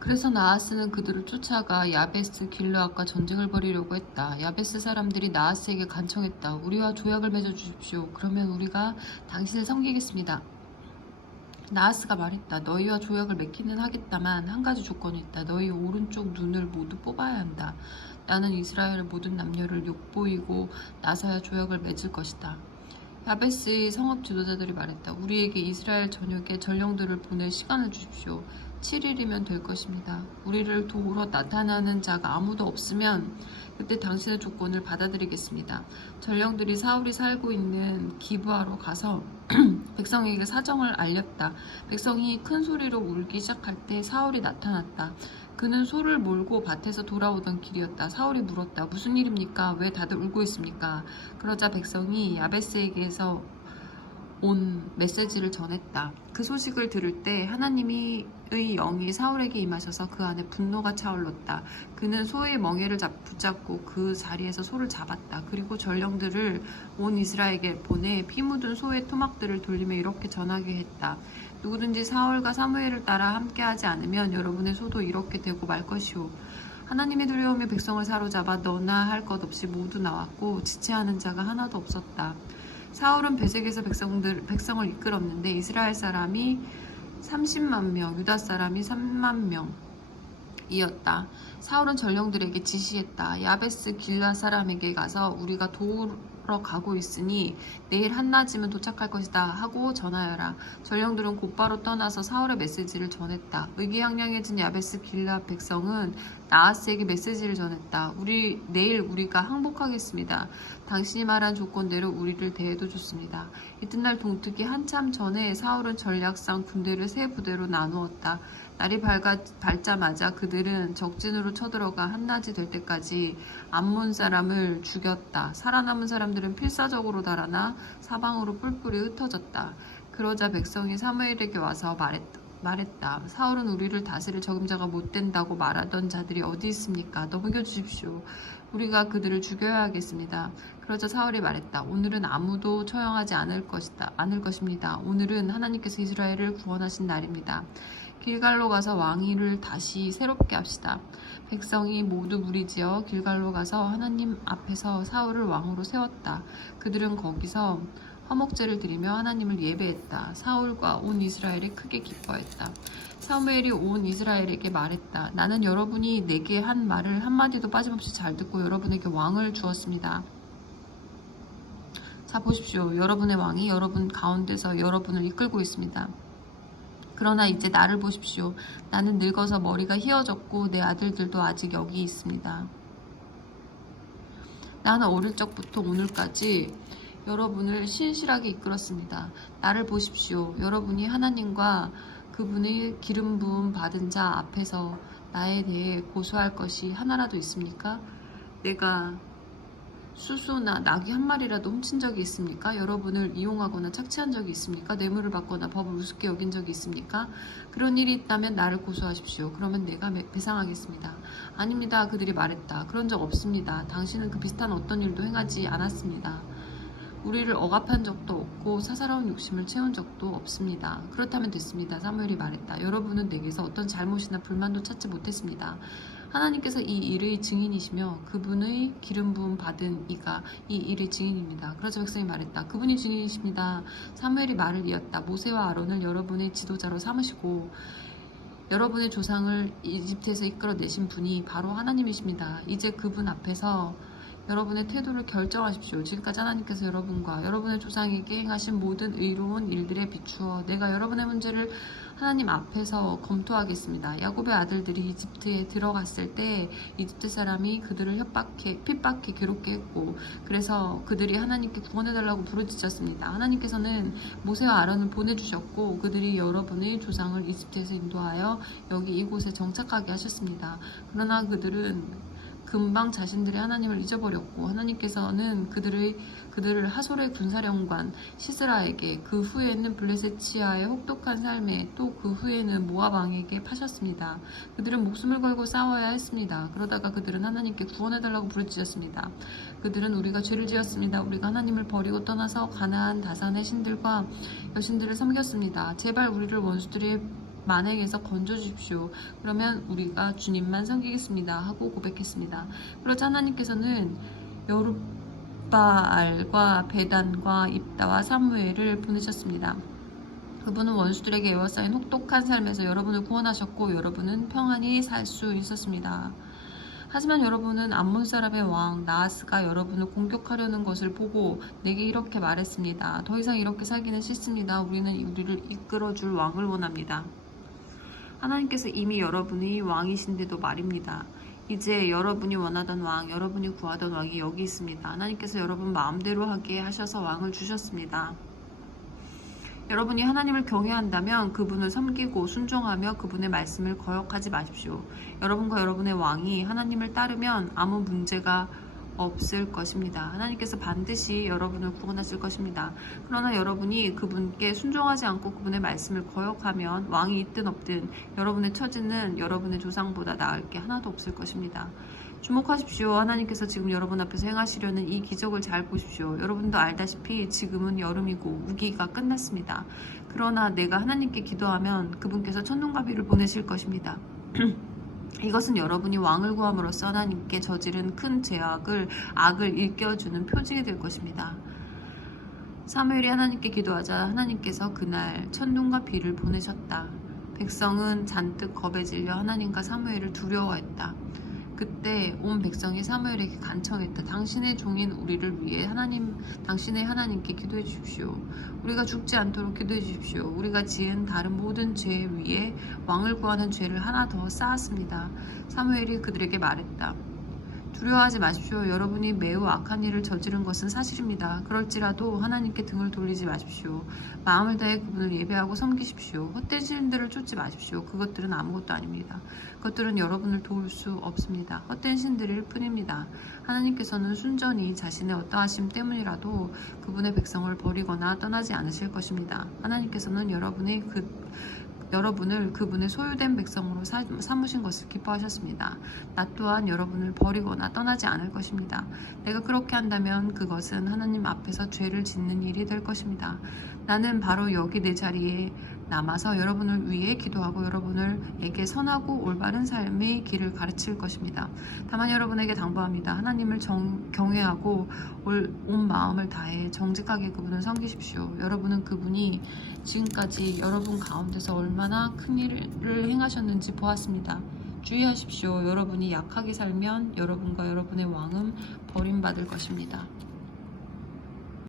그래서 나하스는 그들을 쫓아가 야베스 길르앗과 전쟁을 벌이려고 했다. 야베스 사람들이 나하스에게 간청했다. 우리와 조약을 맺어 주십시오. 그러면 우리가 당신을 섬기겠습니다. 나하스가 말했다. 너희와 조약을 맺기는 하겠다만 한 가지 조건이 있다. 너희 오른쪽 눈을 모두 뽑아야 한다. 나는 이스라엘 모든 남녀를 욕보이고 나서야 조약을 맺을 것이다. 야베스의 성읍 지도자들이 말했다. 우리에게 이스라엘 전역에 전령들을 보낼 시간을 주십시오. 7일이면 될 것입니다. 우리를 도우러 나타나는 자가 아무도 없으면 그때 당신의 조건을 받아들이겠습니다. 전령들이 사울이 살고 있는 기브아로 가서 백성에게 사정을 알렸다. 백성이 큰 소리로 울기 시작할 때 사울이 나타났다. 그는 소를 몰고 밭에서 돌아오던 길이었다. 사울이 물었다. 무슨 일입니까? 왜 다들 울고 있습니까? 그러자 백성이 야베스에게서 온 메시지를 전했다. 그 소식을 들을 때 하나님의 영이 사울에게 임하셔서 그 안에 분노가 차올랐다. 그는 소의 멍에를 붙잡고 그 자리에서 소를 잡았다. 그리고 전령들을 온 이스라엘에게 보내 피 묻은 소의 토막들을 돌리며 이렇게 전하게 했다. 누구든지 사울과 사무엘을 따라 함께하지 않으면 여러분의 소도 이렇게 되고 말 것이오. 하나님의 두려움이 백성을 사로잡아 너나 할 것 없이 모두 나왔고 지체하는 자가 하나도 없었다. 사울은 베색에서 백성을 이끌었는데 이스라엘 사람이 30만 명, 유다 사람이 3만 명이었다. 사울은 전령들에게 지시했다. 야베스 길라 사람에게 가서 우리가 도우러 가고 있으니 내일 한낮이면 도착할 것이다 하고 전하여라. 전령들은 곧바로 떠나서 사울의 메시지를 전했다. 의기양양해진 야베스 길라 백성은 나하스에게 메시지를 전했다. 내일 우리가 항복하겠습니다. 당신이 말한 조건대로 우리를 대해도 좋습니다. 이튿날 동트기 한참 전에 사울은 전략상 군대를 세 부대로 나누었다. 날이 밝자마자 그들은 적진으로 쳐들어가 한낮이 될 때까지 암몬 사람을 죽였다. 살아남은 사람들은 필사적으로 달아나 사방으로 뿔뿔이 흩어졌다. 그러자 백성이 사무엘에게 와서 말했다. 사울은 우리를 다스릴 적임자가 못 된다고 말하던 자들이 어디 있습니까? 넘겨주십시오. 우리가 그들을 죽여야 하겠습니다. 그러자 사울이 말했다. 오늘은 아무도 처형하지 않을 것입니다. 오늘은 하나님께서 이스라엘을 구원하신 날입니다. 길갈로 가서 왕위를 다시 새롭게 합시다. 백성이 모두 무리지어 길갈로 가서 하나님 앞에서 사울을 왕으로 세웠다. 그들은 거기서 화목제를 드리며 하나님을 예배했다. 사울과 온 이스라엘이 크게 기뻐했다. 사무엘이 온 이스라엘에게 말했다. 나는 여러분이 내게 한 말을 한마디도 빠짐없이 잘 듣고 여러분에게 왕을 주었습니다. 자, 보십시오. 여러분의 왕이 여러분 가운데서 여러분을 이끌고 있습니다. 그러나 이제 나를 보십시오. 나는 늙어서 머리가 휘어졌고 내 아들들도 아직 여기 있습니다. 나는 어릴 적부터 오늘까지 여러분을 신실하게 이끌었습니다. 나를 보십시오. 여러분이 하나님과 그분의 기름 부음 받은 자 앞에서 나에 대해 고소할 것이 하나라도 있습니까? 내가 수수나 나귀 한 마리라도 훔친 적이 있습니까? 여러분을 이용하거나 착취한 적이 있습니까? 뇌물을 받거나 법을 우습게 여긴 적이 있습니까? 그런 일이 있다면 나를 고소하십시오. 그러면 내가 배상하겠습니다. 아닙니다. 그들이 말했다. 그런 적 없습니다. 당신은 그 비슷한 어떤 일도 행하지 않았습니다. 우리를 억압한 적도 없고 사사로운 욕심을 채운 적도 없습니다. 그렇다면 됐습니다. 사무엘이 말했다. 여러분은 내게서 어떤 잘못이나 불만도 찾지 못했습니다. 하나님께서 이 일의 증인이시며 그분의 기름 부음 받은 이가 이 일의 증인입니다. 그러자 백성이 말했다. 그분이 증인이십니다. 사무엘이 말을 이었다. 모세와 아론을 여러분의 지도자로 삼으시고 여러분의 조상을 이집트에서 이끌어내신 분이 바로 하나님이십니다. 이제 그분 앞에서 여러분의 태도를 결정하십시오. 지금까지 하나님께서 여러분과 여러분의 조상에게 행하신 모든 의로운 일들에 비추어 내가 여러분의 문제를 하나님 앞에서 검토하겠습니다. 야곱의 아들들이 이집트에 들어갔을 때 이집트 사람이 그들을 핍박해 괴롭게 했고 그래서 그들이 하나님께 구원해달라고 부르짖었습니다. 하나님께서는 모세와 아론을 보내주셨고 그들이 여러분의 조상을 이집트에서 인도하여 여기 이곳에 정착하게 하셨습니다. 그러나 그들은 금방 자신들의 하나님을 잊어버렸고 하나님께서는 그들을 하솔의 군사령관 시스라에게 그 후에는 블레셋치아의 혹독한 삶에 또 그 후에는 모압 왕에게 파셨습니다. 그들은 목숨을 걸고 싸워야 했습니다. 그러다가 그들은 하나님께 구원해달라고 부르짖었습니다. 그들은 우리가 죄를 지었습니다. 우리가 하나님을 버리고 떠나서 가나안 다산의 신들과 여신들을 섬겼습니다. 제발 우리를 원수들의 만행에서 건져주십시오. 그러면 우리가 주님만 섬기겠습니다 하고 고백했습니다. 그러자 하나님께서는 여룹바알과 베단과 입다와 사무엘을 보내셨습니다. 그분은 원수들에게 에워싸인 혹독한 삶에서 여러분을 구원하셨고 여러분은 평안히 살 수 있었습니다. 하지만 여러분은 암몬 사람의 왕 나하스가 여러분을 공격하려는 것을 보고 내게 이렇게 말했습니다. 더 이상 이렇게 살기는 싫습니다. 우리는 우리를 이끌어줄 왕을 원합니다. 하나님께서 이미 여러분이 왕이신데도 말입니다. 이제 여러분이 원하던 왕, 여러분이 구하던 왕이 여기 있습니다. 하나님께서 여러분 마음대로 하게 하셔서 왕을 주셨습니다. 여러분이 하나님을 경외한다면 그분을 섬기고 순종하며 그분의 말씀을 거역하지 마십시오. 여러분과 여러분의 왕이 하나님을 따르면 아무 문제가 없을 것입니다. 하나님께서 반드시 여러분을 구원하실 것입니다. 그러나 여러분이 그분께 순종하지 않고 그분의 말씀을 거역하면 왕이 있든 없든 여러분의 처지는 여러분의 조상보다 나을 게 하나도 없을 것입니다. 주목하십시오. 하나님께서 지금 여러분 앞에서 행하시려는 이 기적을 잘 보십시오. 여러분도 알다시피 지금은 여름이고 우기가 끝났습니다. 그러나 내가 하나님께 기도하면 그분께서 천둥과 비를 보내실 것입니다. 이것은 여러분이 왕을 구함으로써 하나님께 저지른 큰 악을 일깨워주는 표징이 될 것입니다. 사무엘이 하나님께 기도하자 하나님께서 그날 천둥과 비를 보내셨다. 백성은 잔뜩 겁에 질려 하나님과 사무엘을 두려워했다. 그때 온 백성이 사무엘에게 간청했다. 당신의 종인 우리를 위해 당신의 하나님께 기도해 주십시오. 우리가 죽지 않도록 기도해 주십시오. 우리가 지은 다른 모든 죄 위에 왕을 구하는 죄를 하나 더 쌓았습니다. 사무엘이 그들에게 말했다. 두려워하지 마십시오. 여러분이 매우 악한 일을 저지른 것은 사실입니다. 그럴지라도 하나님께 등을 돌리지 마십시오. 마음을 다해 그분을 예배하고 섬기십시오. 헛된 신들을 쫓지 마십시오. 그것들은 아무것도 아닙니다. 그것들은 여러분을 도울 수 없습니다. 헛된 신들일 뿐입니다. 하나님께서는 순전히 자신의 어떠하심 때문이라도 그분의 백성을 버리거나 떠나지 않으실 것입니다. 하나님께서는 여러분을 그분의 소유된 백성으로 삼으신 것을 기뻐하셨습니다. 나 또한 여러분을 버리거나 떠나지 않을 것입니다. 내가 그렇게 한다면 그것은 하나님 앞에서 죄를 짓는 일이 될 것입니다. 나는 바로 여기 내 자리에 남아서 여러분을 위해 기도하고 여러분에게 선하고 올바른 삶의 길을 가르칠 것입니다. 다만 여러분에게 당부합니다. 하나님을 경외하고 온 마음을 다해 정직하게 그분을 섬기십시오. 여러분은 그분이 지금까지 여러분 가운데서 얼마나 큰 일을 행하셨는지 보았습니다. 주의하십시오. 여러분이 약하게 살면 여러분과 여러분의 왕은 버림받을 것입니다.